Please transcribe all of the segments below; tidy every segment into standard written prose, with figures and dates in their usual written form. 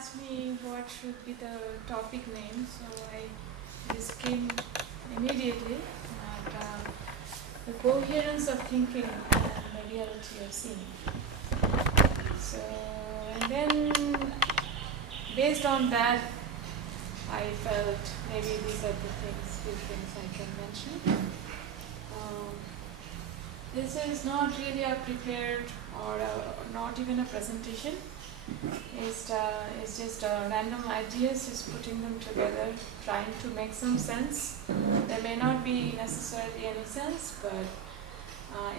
asked me what should be the topic name, so I just came immediately at the coherence of thinking and the reality of seeing. So, and then based on that, I felt maybe these are the few things I can mention. This is not really a prepared or not even a presentation. It's just random ideas, just putting them together, trying to make some sense. There may not be necessarily any sense, but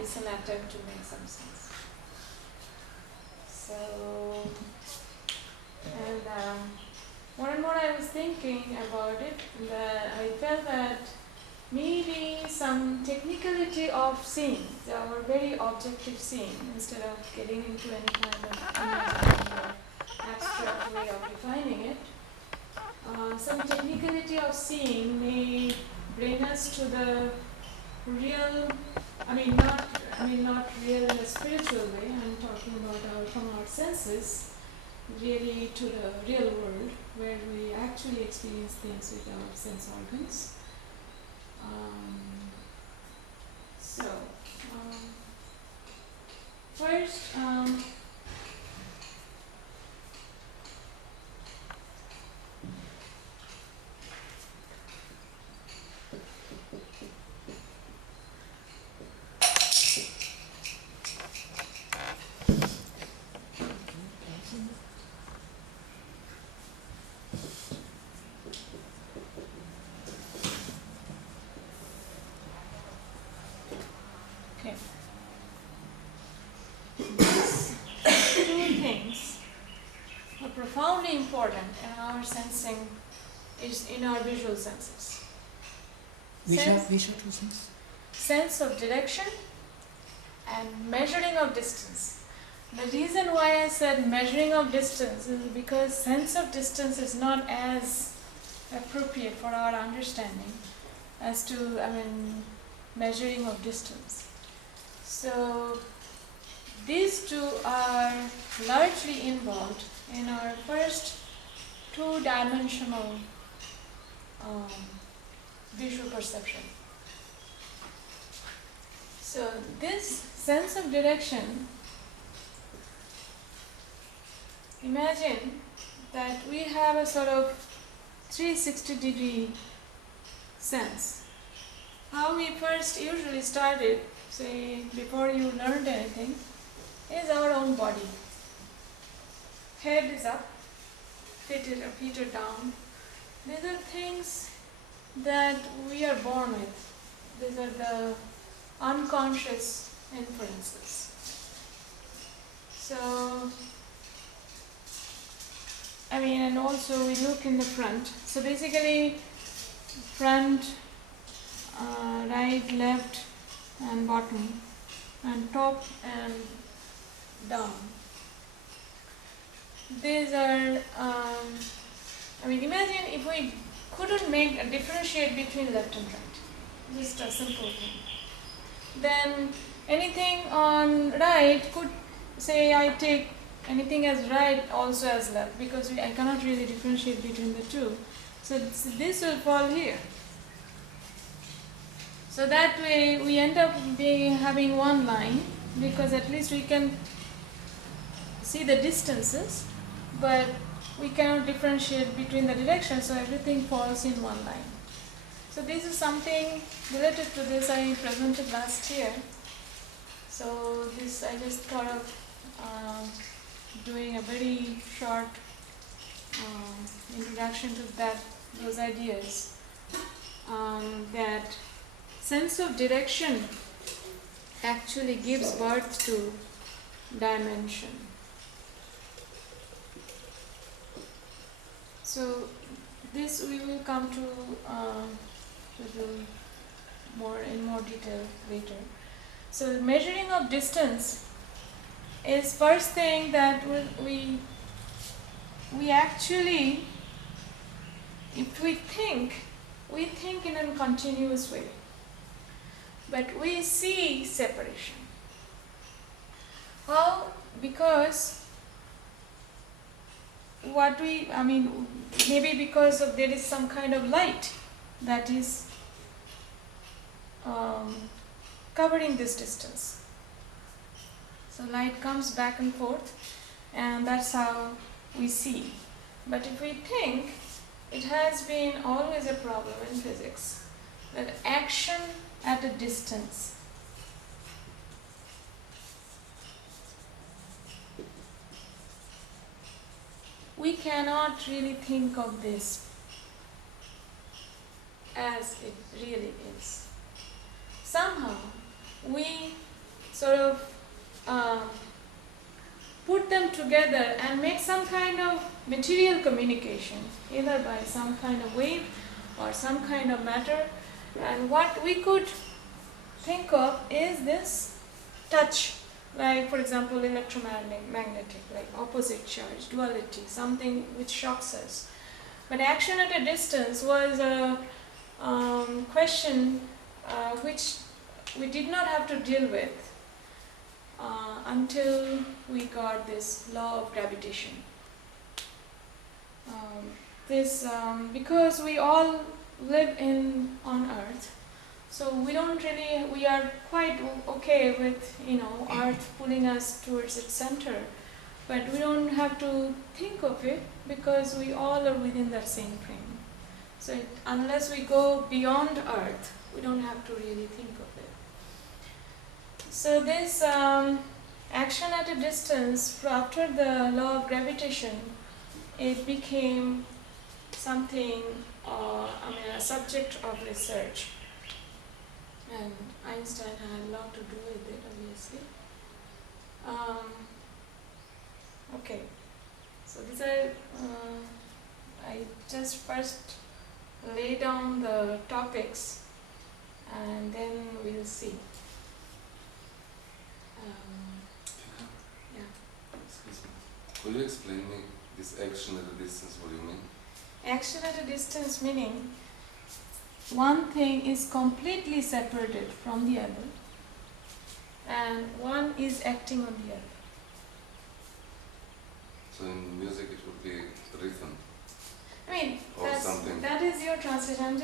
it's an attempt to make some sense. So, and more and more I was thinking about it, that I felt that maybe some technicality of seeing, or very objective seeing, instead of getting into any kind of imaginary or abstract way of defining it. Some technicality of seeing may bring us to the real, not real in a spiritual way, I'm talking about from our senses, really to the real world, where we actually experience things with our sense organs. First, okay. These two things are profoundly important in our sensing, is in our visual senses. Which are two things? Sense of direction and measuring of distance. The reason why I said measuring of distance is because sense of distance is not as appropriate for our understanding as to, measuring of distance. So these two are largely involved in our first two-dimensional visual perception. So this sense of direction, imagine that we have a sort of 360-degree sense. How we first usually started, say before you learned anything, is our own body. Head is up, feet are down. These are things that we are born with. These are the unconscious inferences. So, and also we look in the front. So basically, front, right, left, and bottom, and top and down. These are, imagine if we couldn't differentiate between left and right, just a simple thing. Then anything on right could say I take anything as right also as left, because I cannot really differentiate between the two. So this will fall here. So that way we end up having one line, because at least we can see the distances, but we cannot differentiate between the directions, so everything falls in one line. So this is something related to this I presented last year. So this I just thought of doing a very short introduction to those ideas. That sense of direction actually gives birth to dimension. So this we will come to in more detail later. So measuring of distance is first thing that we actually, if we think in a continuous way, but we see separation. How? Because maybe because of there is some kind of light that is covering this distance. So light comes back and forth, and that's how we see. But if we think, it has been always a problem in physics that action at a distance we cannot really think of this as it really is. Somehow we sort of put them together and make some kind of material communication, either by some kind of wave or some kind of matter. And what we could think of is this touch, like for example electromagnetic, like opposite charge, duality, something which shocks us. But action at a distance was a question which we did not have to deal with until we got this law of gravitation. Because we all live on Earth, so we are quite okay with Earth pulling us towards its center, but we don't have to think of it because we all are within that same frame. So unless we go beyond Earth, we don't have to really think of it. So this action at a distance, after the law of gravitation, it became something, a subject of research. And Einstein had a lot to do with it, obviously. Okay, so these are, I just first lay down the topics and then we'll see. Yeah. Excuse me. Could you explain me this action at a distance? What do you mean? Action at a distance meaning one thing is completely separated from the other and one is acting on the other. So in music it would be rhythm. Or something. That is your translation.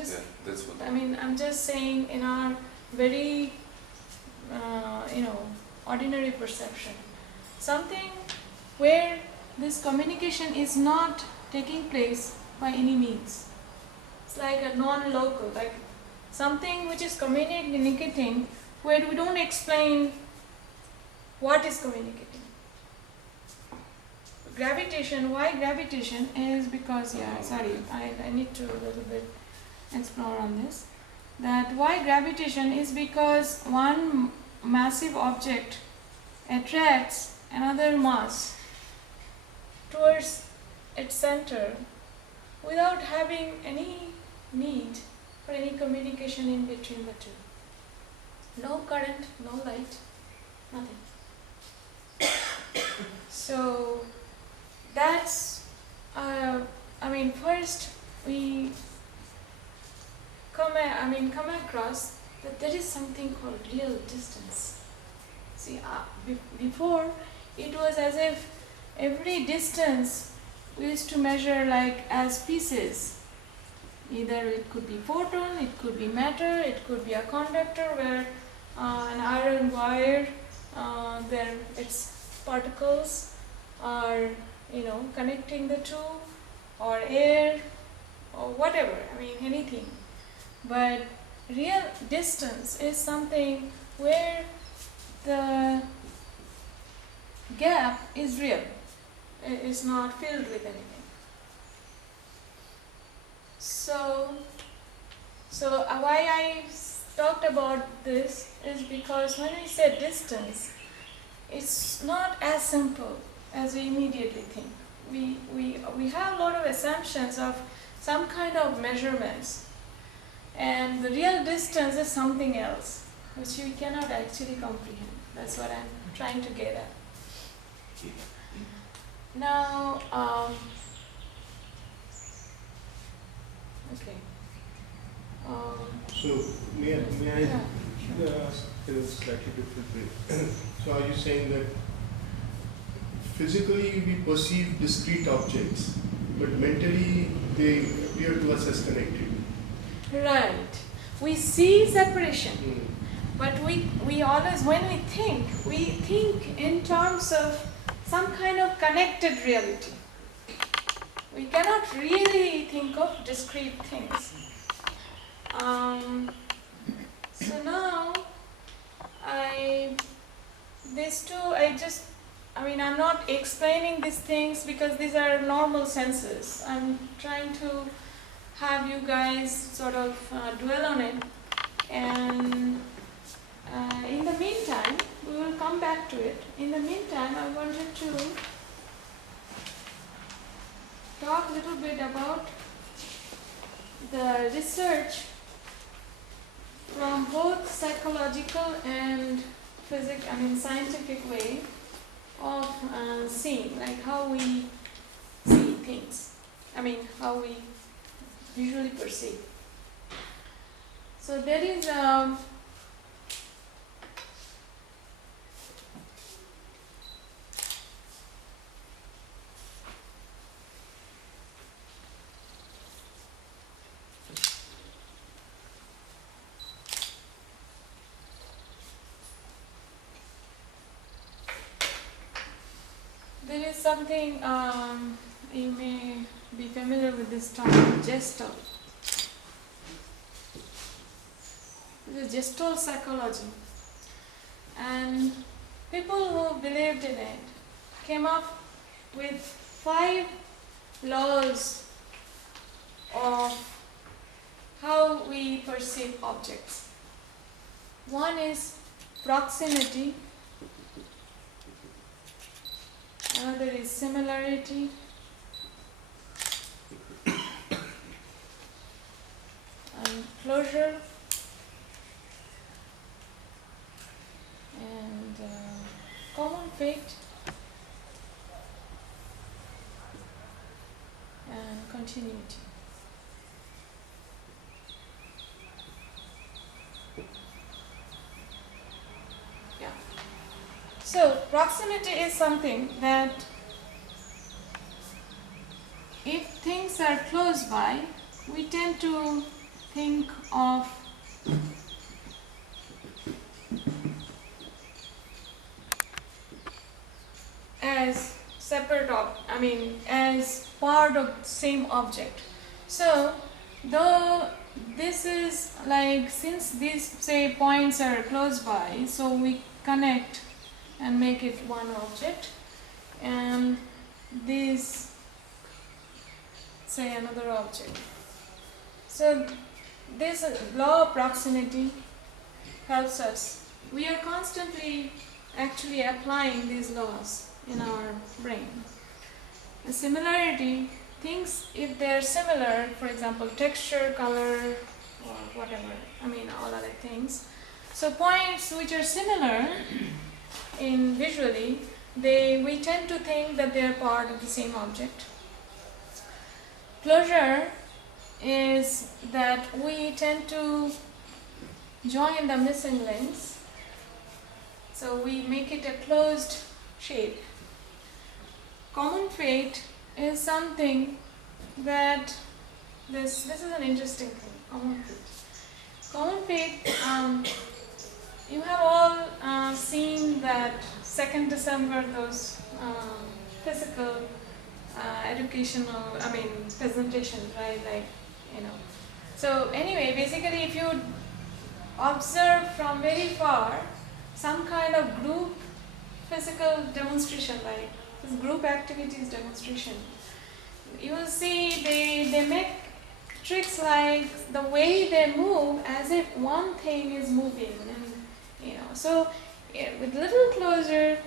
That's what I'm just saying in our very ordinary perception, something where this communication is not taking place by any means. It's like a non-local, like something which is communicating where we don't explain what is communicating. Gravitation, why gravitation is because, I need to a little bit explore on this. That why gravitation is because one massive object attracts another mass towards its center without having any need for any communication in between the two. No current, no light, nothing. So that's, first we come across that there is something called real distance. See, before it was as if every distance we used to measure like as pieces. Either it could be photon, it could be matter, it could be a conductor where an iron wire, its particles are connecting the two, or air, or whatever, anything. But real distance is something where the gap is real. It is not filled with anything. So why I talked about this is because when we say distance, it's not as simple as we immediately think. We have a lot of assumptions of some kind of measurements, and the real distance is something else which we cannot actually comprehend. That's what I'm trying to get at. Now, okay. So may I ask in a slightly different way? So are you saying that physically we perceive discrete objects, but mentally they appear to us as connected. Right. We see separation, but we always, when we think in terms of some kind of connected reality. We cannot really think of discrete things. So now, I'm not explaining these things because these are normal senses. I'm trying to have you guys sort of dwell on it. And in the meantime, we will come back to it. In the meantime, I wanted to talk a little bit about the research from both psychological and scientific way of seeing, like how we see things. How we visually perceive. So there is something, you may be familiar with this term, Gestalt. This is Gestalt psychology. And people who believed in it came up with 5 laws of how we perceive objects. One is proximity. Another is similarity, and closure, and common fate, and continuity. So, proximity is something that if things are close by, we tend to think of as separate, as part of the same object. So, though this is like, since these say points are close by, so we connect and make it one object, and this say another object. So this law of proximity helps us. We are constantly actually applying these laws in our brain. The similarity, things if they are similar, for example texture, color, or whatever, all other things. So points which are similar in visually, we tend to think that they are part of the same object. Closure is that we tend to join the missing links, so we make it a closed shape. Common fate is something that this is an interesting thing. Common fate. You have all seen that 2nd December, those physical educational, presentations, right? So anyway, basically if you observe from very far some kind of group physical demonstration, like this group activities demonstration, you will see they make tricks like the way they move as if one thing is moving, and so with little closer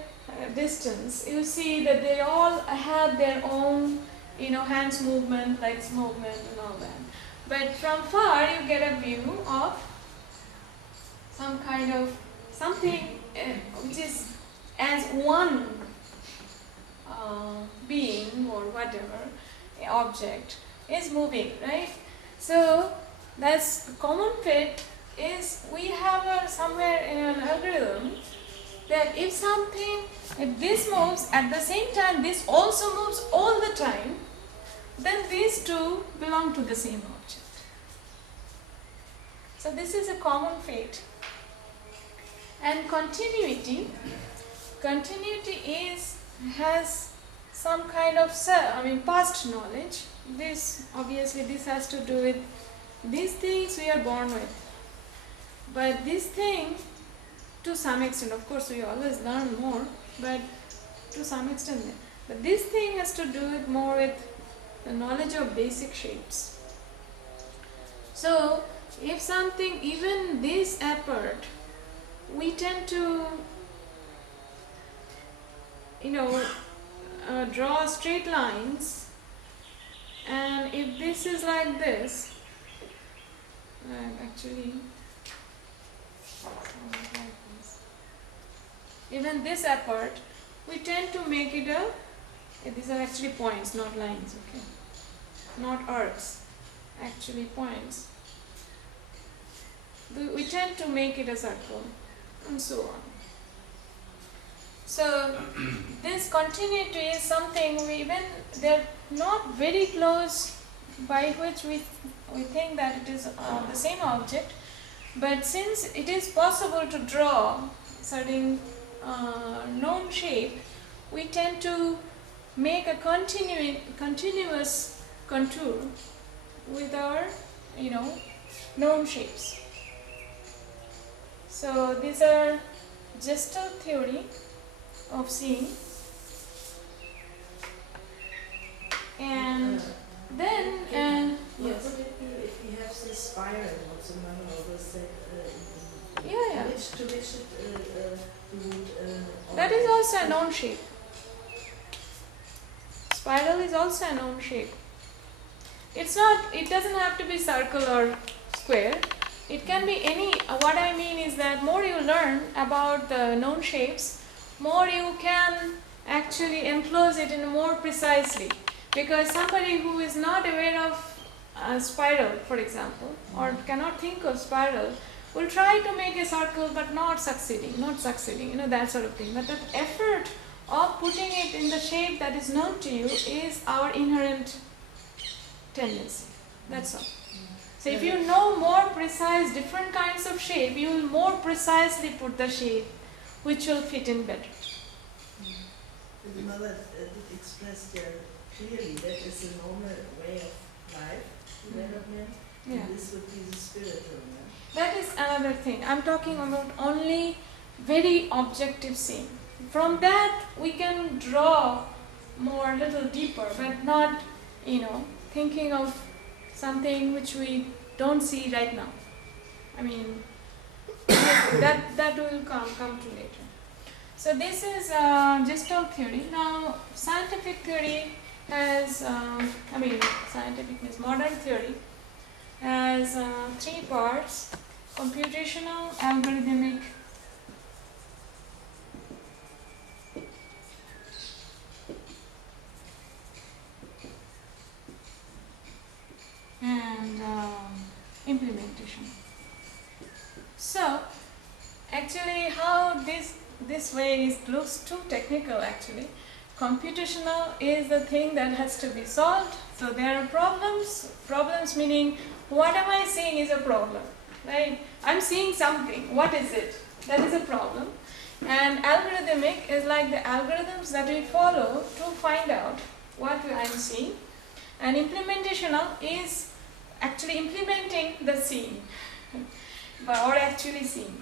distance, you see that they all have their own, hands movement, legs movement, and all that. But from far, you get a view of some kind of something which is as one being or whatever object is moving, right? So that's common fate. Is we have somewhere in an algorithm that if something if this moves at the same time, this also moves all the time, then these two belong to the same object. So this is a common fate. And continuity has some kind of past knowledge. This has to do with these things we are born with. But this thing, to some extent, of course we always learn more, but to some extent, but this thing has to do with more with the knowledge of basic shapes. So if something, even this apart, we tend to draw straight lines, and if this is like this, even this apart, we tend to make it these are actually points, not lines, okay, not arcs, actually points. We tend to make it a circle, and so on. So this continuity is something they're not very close, by which we think that it is the same object, but since it is possible to draw certain known shape, we tend to make a continuous contour with our known shapes. So these are gestal theory of seeing. And then what would it be if we have this spiral, what's another of this to which it would that is also a known shape. Spiral is also a known shape. It doesn't have to be circle or square. It can be any. What I mean is that more you learn about the known shapes, more you can actually enclose it in more precisely. Because somebody who is not aware of a spiral, for example, or cannot think of spiral, will try to make a circle but not succeeding, that sort of thing. But the effort of putting it in the shape that is known to you is our inherent tendency. That's all. So if you know more precise different kinds of shape, you will more precisely put the shape which will fit in better. The mother did express there clearly that is a normal way of life development. Yeah. And this would be the spiritual. That is another thing. I'm talking about only very objective seeing. From that we can draw more, little deeper, but not, thinking of something which we don't see right now. That will come to later. So this is gestal theory. Now scientific theory has, scientific means modern theory, has 3 parts: computational, algorithmic, and implementation. So actually how this way looks too technical actually. Computational is the thing that has to be solved. So there are problems meaning what am I seeing is a problem, right? I'm seeing something, what is it? That is a problem. And algorithmic is like the algorithms that we follow to find out what I'm seeing. And implementational is actually implementing the seeing, or actually seeing.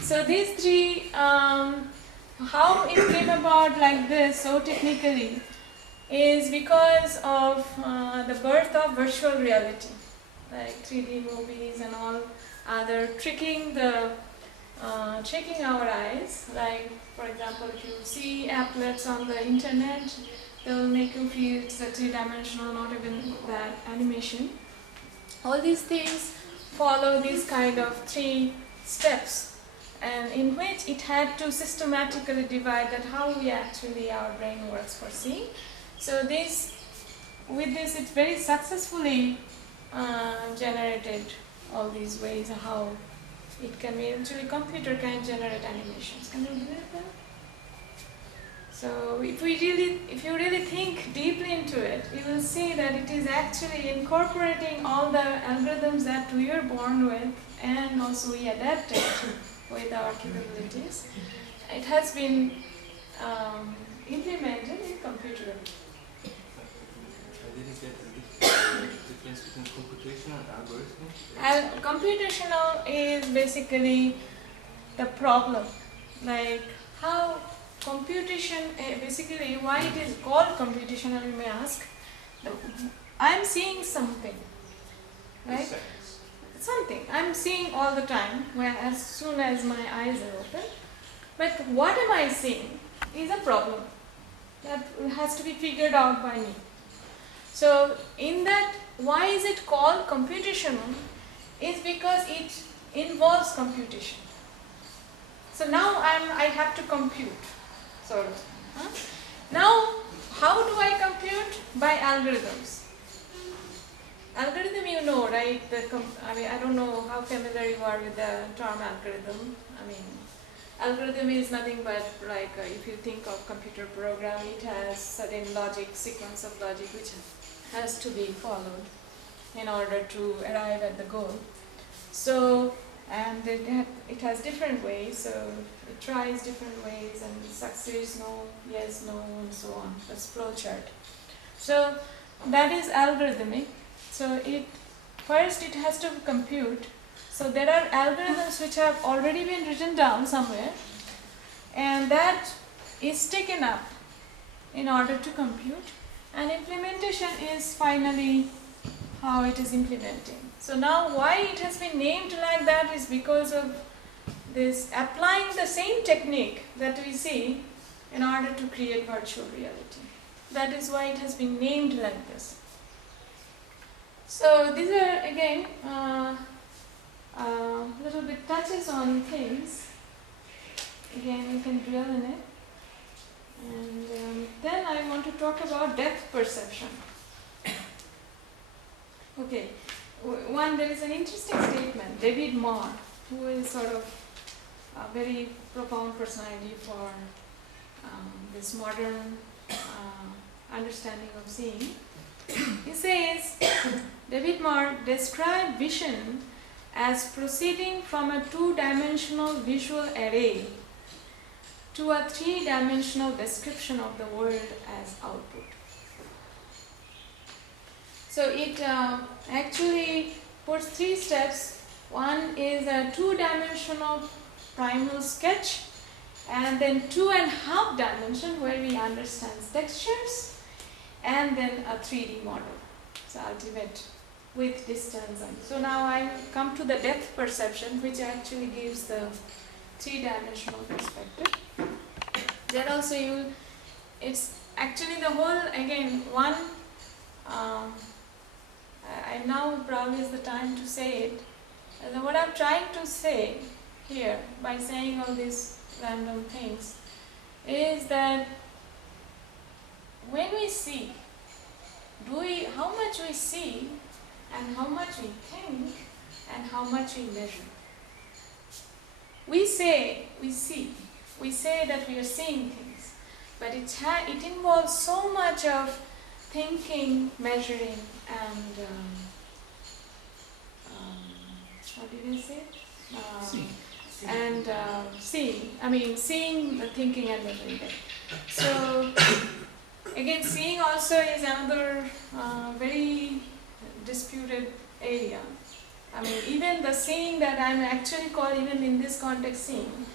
So these 3, how it came about like this so technically is because of the birth of virtual reality, like 3D movies and all other tricking our eyes. Like for example, if you see applets on the internet, they will make you feel it's a 3-dimensional, not even that animation. All these things follow these kind of 3 steps, and in which it had to systematically divide that how our brain works for seeing. So with this it's very successfully generated all these ways how it can be. Actually computer can generate animations. Can you do that? So if you really think deeply into it, you will see that it is actually incorporating all the algorithms that we are born with, and also we adapted with our capabilities. It has been implemented in computer. I didn't get the difference between computational and algorithmic. Computational is basically the problem, like how computation, basically why it is called computational, you may ask. I'm seeing something, right? Something I'm seeing all the time, where as soon as my eyes are open. But what am I seeing is a problem that has to be figured out by me. So in that, why is it called computational? Is because it involves computation. So now I have to compute, sort of. Now, how do I compute? By algorithms. Algorithm, you know, right? I don't know how familiar you are with the term algorithm. Algorithm is nothing but like if you think of computer program, it has certain logic, sequence of logic which has to be followed in order to arrive at the goal. So, and it has different ways, so it tries different ways and succeeds, no, yes, no, and so on. That's flow chart. So that is algorithmic. So first it has to compute. So there are algorithms which have already been written down somewhere, and that is taken up in order to compute, and implementation is finally how it is implementing. So now why it has been named like that is because of this applying the same technique that we see in order to create virtual reality. That is why it has been named like this. So these are again little bit touches on things. Again, you can drill in it. And then I want to talk about depth perception. Okay, there is an interesting statement. David Marr, who is sort of a very profound personality for this modern understanding of seeing. He says, David Marr described vision as proceeding from a two-dimensional visual array to a three-dimensional description of the world as output. So it actually puts three steps. One is a two-dimensional primal sketch, and then 2.5 dimension where we understand textures, and then a 3D model. So ultimate with distance. And so now I come to the depth perception, which actually gives the three-dimensional perspective. Then also it's actually the whole, again, one, I now probably is the time to say it. And what I'm trying to say here by saying all these random things is that when we see, how much we see and how much we think and how much we measure. We say that we are seeing things, but it involves so much of thinking, measuring, and what did you say? Seeing, thinking, and measuring. So again, seeing also is another very disputed area. Even the seeing that I'm actually called, even in this context, seeing,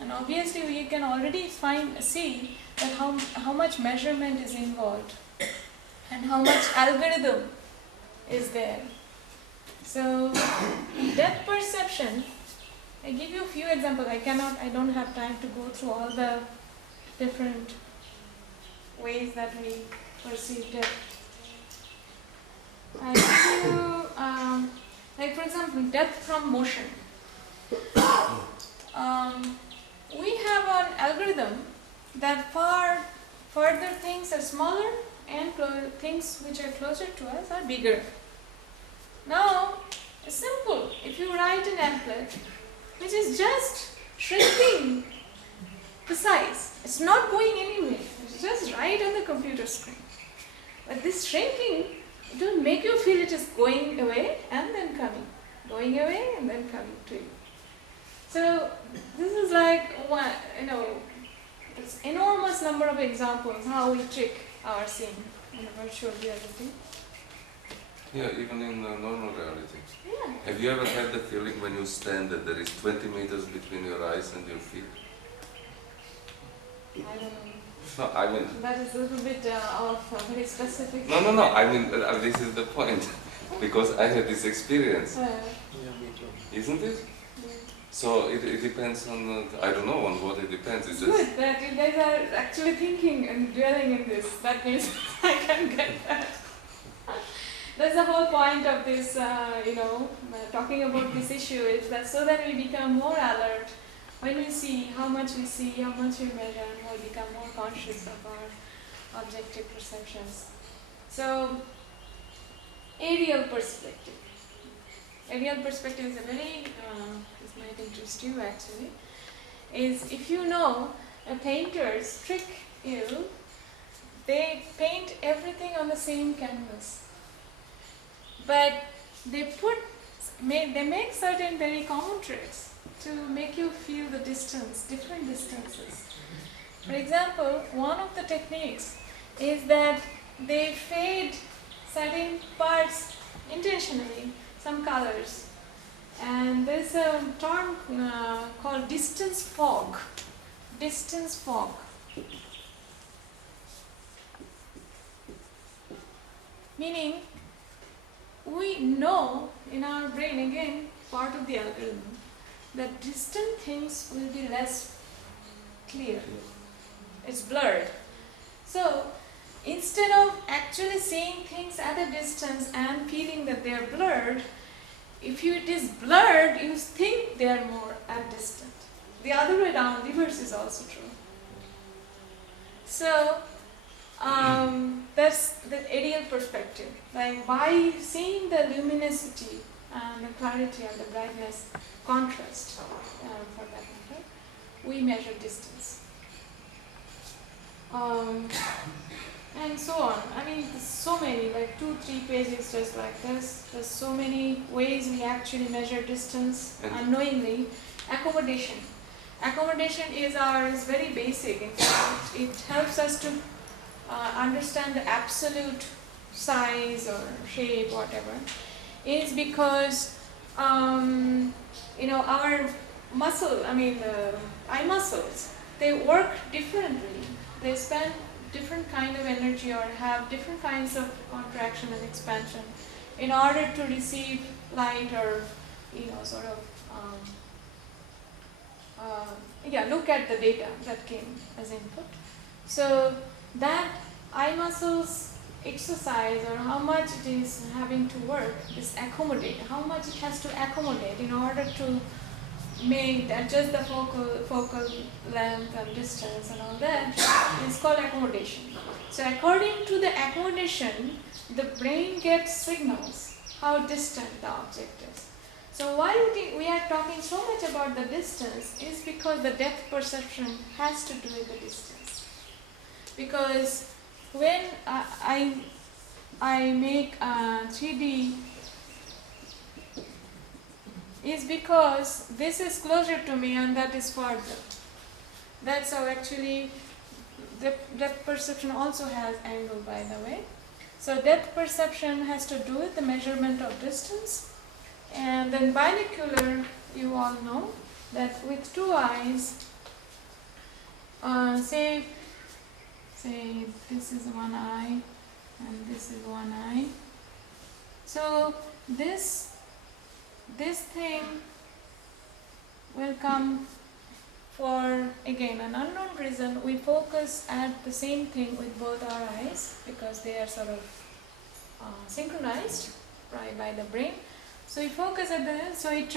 and obviously we can already see that how much measurement is involved and how much algorithm is there. So depth perception, I give you a few examples. I don't have time to go through all the different ways that we perceive depth. I give you, like for example, depth from motion. We have an algorithm that further things are smaller and things which are closer to us are bigger. Now, it's simple. If you write an applet which is just shrinking the size. It's not going anywhere. It's just right on the computer screen. But this shrinking, it will make you feel it is going away and then coming. Going away and then coming to you. So this is like one, this enormous number of examples how we trick our seeing in virtual reality. Yeah, even in normal reality. Yeah. Have you ever had the feeling when you stand that there is 20 meters between your eyes and your feet? I don't know. No, I mean... That is a little bit of very specific. No, I mean, this is the point. Because I had this experience. Yeah, me too. Isn't it? Yeah. So it depends on, I don't know on what it depends. It's just... Good that you guys are actually thinking and dwelling in this. That means I can get that. That's the whole point of this, talking about this issue is that so that we become more alert when we see, how much we measure, and we become more conscious of our objective perceptions. So, aerial perspective. Aerial perspective is a very, this might interest you actually, is if you know painters trick you, they paint everything on the same canvas. But they make certain very common tricks to make you feel the distance, different distances. For example, one of the techniques is that they fade certain parts intentionally, some colors. And there's a term called distance fog. Distance fog. Meaning, we know in our brain, again, part of the algorithm, that distant things will be less clear. It's blurred. So, instead of actually seeing things at a distance and feeling that they are blurred, if it is blurred, you think they are more at distant. The other way around, reverse is also true. So, that's the aerial perspective. Like by seeing the luminosity and the clarity and the brightness, contrast, for that matter, we measure distance. And so on. I mean, there's so many, like 2-3 pages just like this. There's so many ways we actually measure distance unknowingly. Accommodation. Accommodation is very basic. In fact, it helps us to understand the absolute size or shape, whatever, is because our eye muscles, they work differently. They spend different kind of energy or have different kinds of contraction and expansion in order to receive light or look at the data that came as input. So that eye muscles exercise or how much it is having to work, this accommodate, how much it has to accommodate in order to adjust the focal length and distance and all that is called accommodation. So according to the accommodation, the brain gets signals how distant the object is. So why we are talking so much about the distance is because the depth perception has to do with the distance. Because when I make a 3D is because this is closer to me and that is farther. That's how actually depth perception also has angle, by the way. So depth perception has to do with the measurement of distance. And then binocular, you all know that with 2 eyes, say this is 1 eye and this is 1 eye. So this thing will come for, again, an unknown reason. We focus at the same thing with both our eyes because they are sort of synchronized right by the brain. So we focus at so it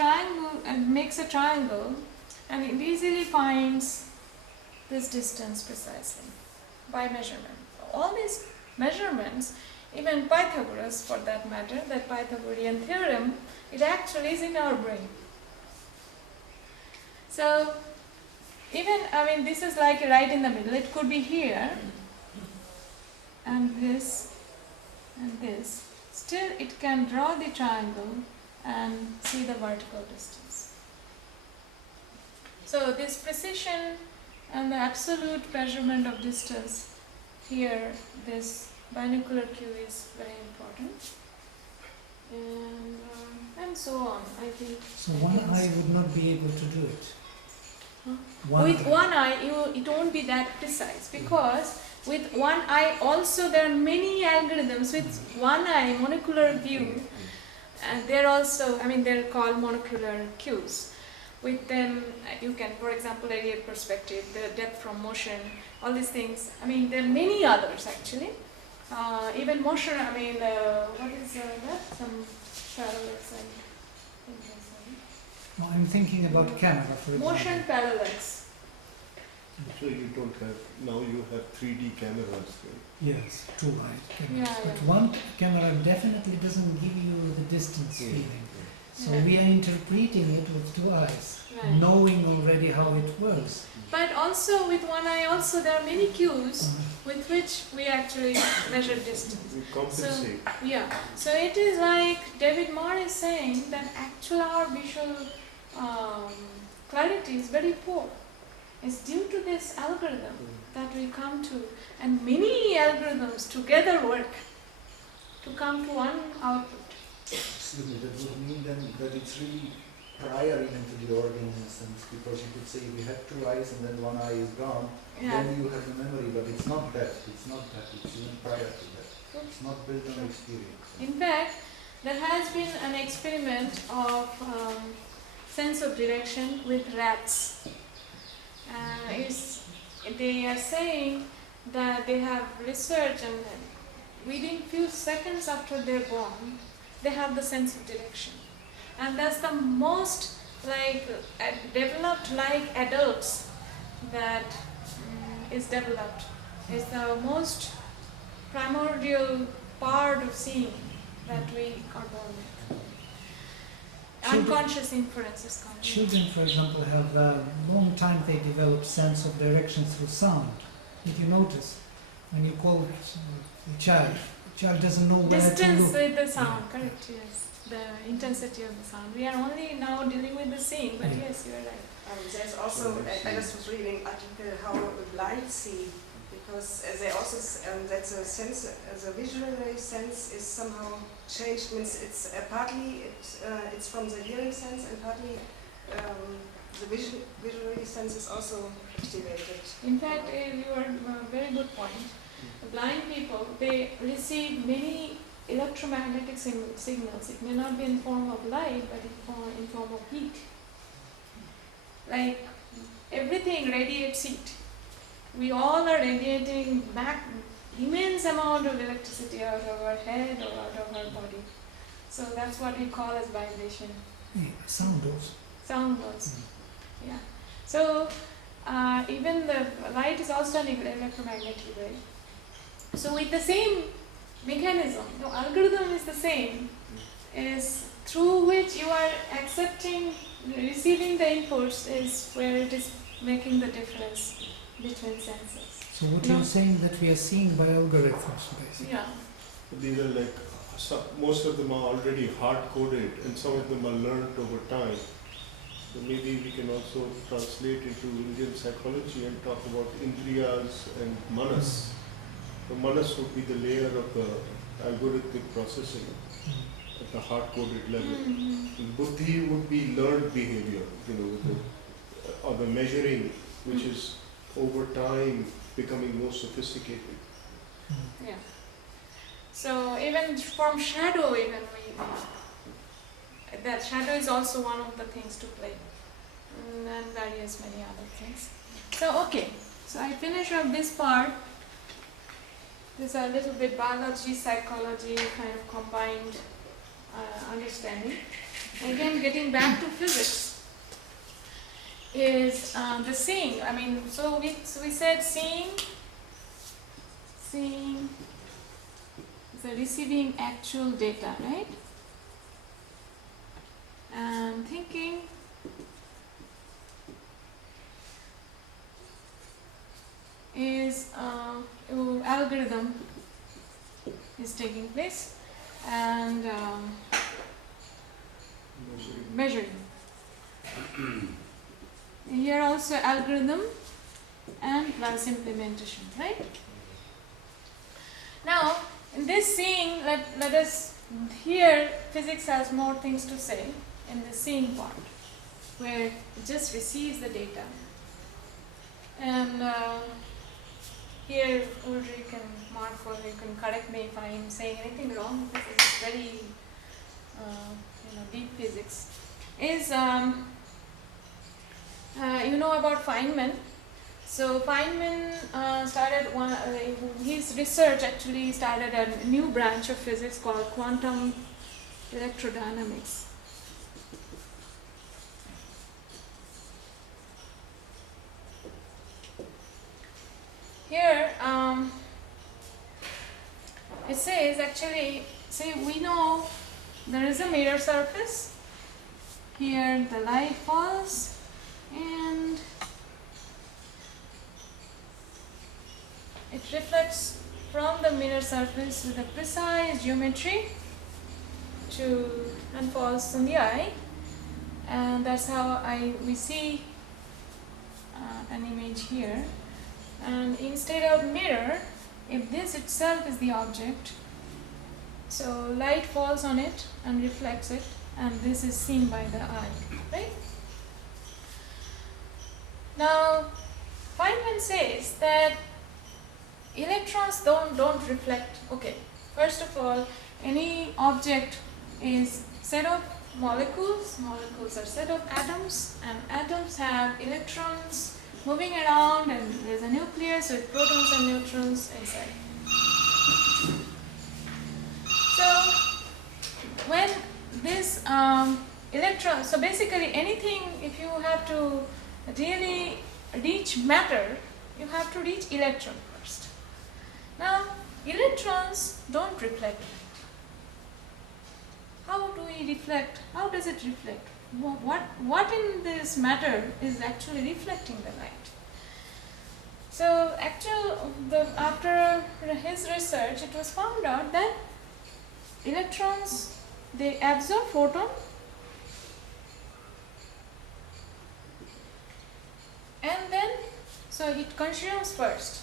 makes a triangle and it easily finds this distance precisely by measurement. All these measurements, even Pythagoras for that matter, that Pythagorean theorem, it actually is in our brain. So even, I mean, this is like right in the middle. It could be here, and this, and this. Still, it can draw the triangle and see the vertical distance. So this precision and the absolute measurement of distance here, this binocular cue is very important. And so on, I think. So one eye would not be able to do it. Huh? With one eye, it won't be that precise, because with one eye also there are many algorithms. With one eye, monocular view, and they're also, I mean, they're called monocular cues. With them, you can, for example, radiate perspective, the depth from motion, all these things. I mean, there are many others actually. Even motion, I mean, what is that? Some parallax and things like that. No, I'm thinking about camera, for example. Motion parallax. So you don't have, now you have 3D cameras, right? Yes, two light cameras. Yeah, But yeah. one camera definitely doesn't give you the distance feeling. So Yeah. we are interpreting it with two eyes, Right. knowing already how it works. But also with one eye, also there are many cues Uh, with which we actually measure distance. We compensate. Yeah, so it is like David Moore is saying that actual our visual clarity is very poor. It's due to this algorithm that we come to, and many algorithms together work to come to one output. Excuse me, that would mean then that it's really prior even to the organ in a sense, because you could say if you have two eyes and then one eye is gone, Yeah. then you have the memory, but it's not that, it's even prior to that. It's not built on experience. In fact, there has been an experiment of sense of direction with rats. They are saying that they have research, and within few seconds after they're born, they have the sense of direction. And that's the most developed like adults that is developed. It's the most primordial part of seeing that we are born with. Children- Unconscious inference is conscious. Children, for example, have a long time they develop sense of direction through sound. Did you notice? When you call the child doesn't know where to Distance look. with the sound, correct, yes. The intensity of the sound. We are only now dealing with the seeing, but yes, you are right. There's also, I just was reading an article how the blind see, because they also, that the sense, the visual sense is somehow changed, means it's partly it's from the hearing sense, and partly the visual sense is also activated. In fact, you are a very good point. The blind people, they receive many electromagnetic signals. It may not be in form of light, but in form of heat. Like everything radiates heat. We all are radiating back immense amount of electricity out of our head or out of our body. So that's what we call as vibration. Yeah, sound also. Sound also. Yeah. So even the light is also an electromagnetic wave. So with the same mechanism, the algorithm is the same, is through which you are accepting, receiving the inputs is where it is making the difference between senses. So what you're saying that we are seeing by algorithms, basically. Yeah. These are like, most of them are already hard-coded and some of them are learned over time. So maybe we can also translate into Indian psychology and talk about indriyas and manas. The manas would be the layer of the algorithmic processing at the hard-coded level. Mm-hmm. Buddhi would be learned behavior, with or the measuring, which is over time becoming more sophisticated. Yeah. So even from shadow, that shadow is also one of the things to play, and various many other things. So okay, so I finish up this part. This is a little bit biology, psychology kind of combined understanding. Again, getting back to physics is the seeing. I mean, so we said seeing the receiving actual data, right? And thinking is algorithm is taking place and measuring. Here also algorithm and plus implementation, right? Now, in this seeing, let us, here physics has more things to say in the seeing part, where it just receives the data. And here Ulrich and Marco, you can correct me if I am saying anything wrong, because it's very deep physics. Is you know about Feynman. So Feynman started his research actually started a new branch of physics called quantum electrodynamics. Here it says actually, see, we know there is a mirror surface. Here the light falls and it reflects from the mirror surface with a precise geometry and falls on the eye, and that's how we see an image here. And instead of mirror, if this itself is the object, so light falls on it and reflects it, and this is seen by the eye, right? Now, Feynman says that electrons don't reflect. Okay, first of all, any object is set of molecules. Molecules are set of atoms, and atoms have electrons moving around, and there's a nucleus with protons and neutrons inside. So when this electron, so basically anything, if you have to really reach matter, you have to reach electron first. Now, electrons don't reflect light. How do we reflect? How does it reflect? What in this matter is actually reflecting the light? So, after his research, it was found out that electrons, they absorb photon and then, so it consumes first,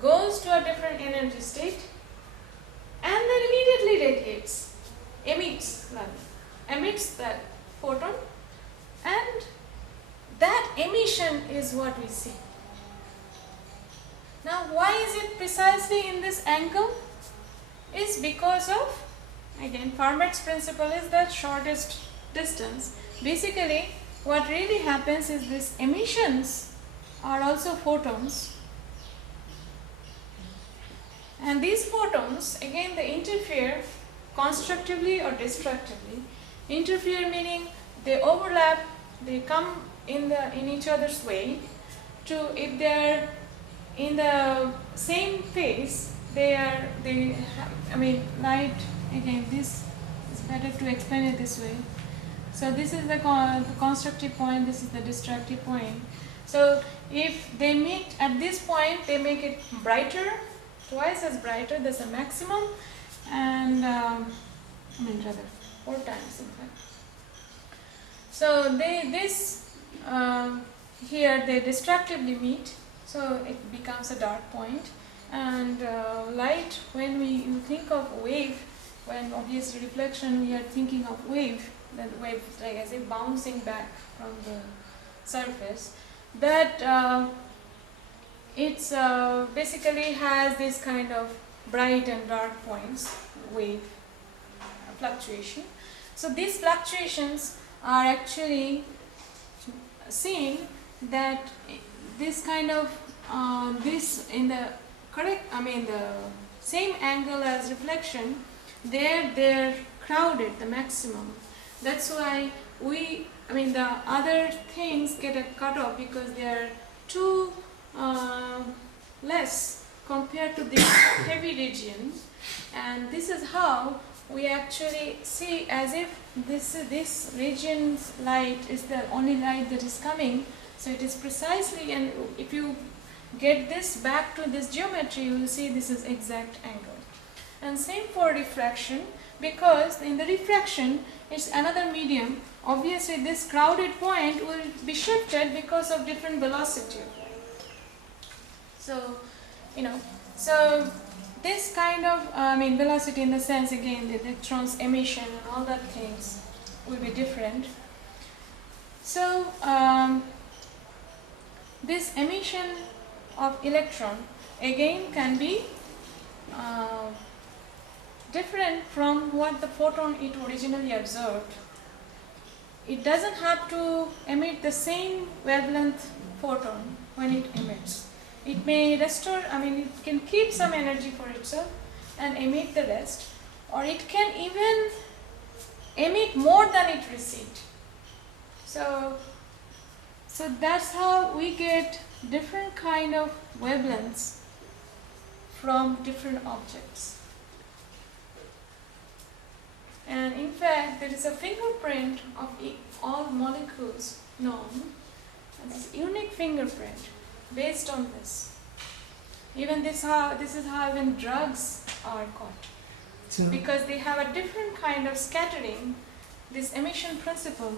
goes to a different energy state, and then immediately emits that photon, and that emission is what we see. Now, why is it precisely in this angle? Is because of, again, Fermat's principle is the shortest distance. Basically, what really happens is these emissions are also photons, and these photons, again, they interfere constructively or destructively. Interfere meaning they overlap, they come in each other's way. If they are in the same phase, light, again, this is better to explain it this way. So this is the constructive point, this is the destructive point. So if they meet at this point, they make it brighter, twice as brighter, that's a maximum, and rather 4 times in fact. So here they destructively meet, so it becomes a dark point. And light, when you think of wave, when obviously reflection, we are thinking of wave, that wave like as if bouncing back from the surface, that it's basically has this kind of bright and dark points, wave fluctuation. So these fluctuations are actually seen that this kind of this in the the same angle as reflection, they're crowded the maximum. That's why the other things get cut off because they are too less compared to this heavy region, and this is how we actually see as if this region's light is the only light that is coming. So it is precisely, and if you get this back to this geometry, you will see this is exact angle. And same for refraction, because in the refraction it's another medium. Obviously this crowded point will be shifted because of different velocity of light. So, so this kind of, velocity in the sense, again, the electrons emission and all that things will be different. So, this emission of electron again can be different from what the photon it originally observed. It doesn't have to emit the same wavelength photon when it emits. It may restore, it can keep some energy for itself and emit the rest, or it can even emit more than it received. So that's how we get different kind of wavelengths from different objects. And in fact, there is a fingerprint of all molecules known, and this is unique fingerprint based on this. Even this is how even drugs are caught. So, Because they have a different kind of scattering, this emission principle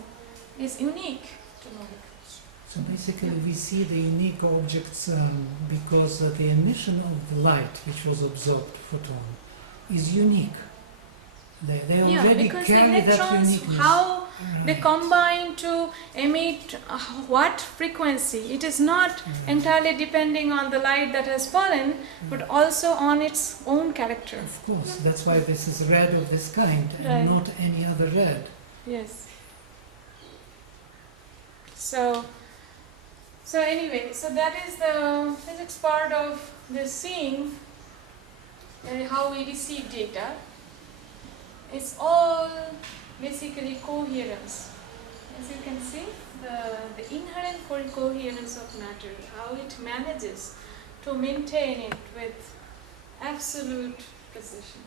is unique to molecules. so basically we see the unique objects because the emission of the light, which was absorbed photon, is unique. They already because the carry that electrons, uniqueness. how they Right. combine to emit what frequency. It is not entirely depending on the light that has fallen, but also on its own character. Of course, that's why this is red of this kind Right. and not any other red. Yes. So anyway, so that is the physics part of the seeing and how we receive data. It's all basically coherence. As you can see, the inherent coherence of matter, how it manages to maintain it with absolute precision.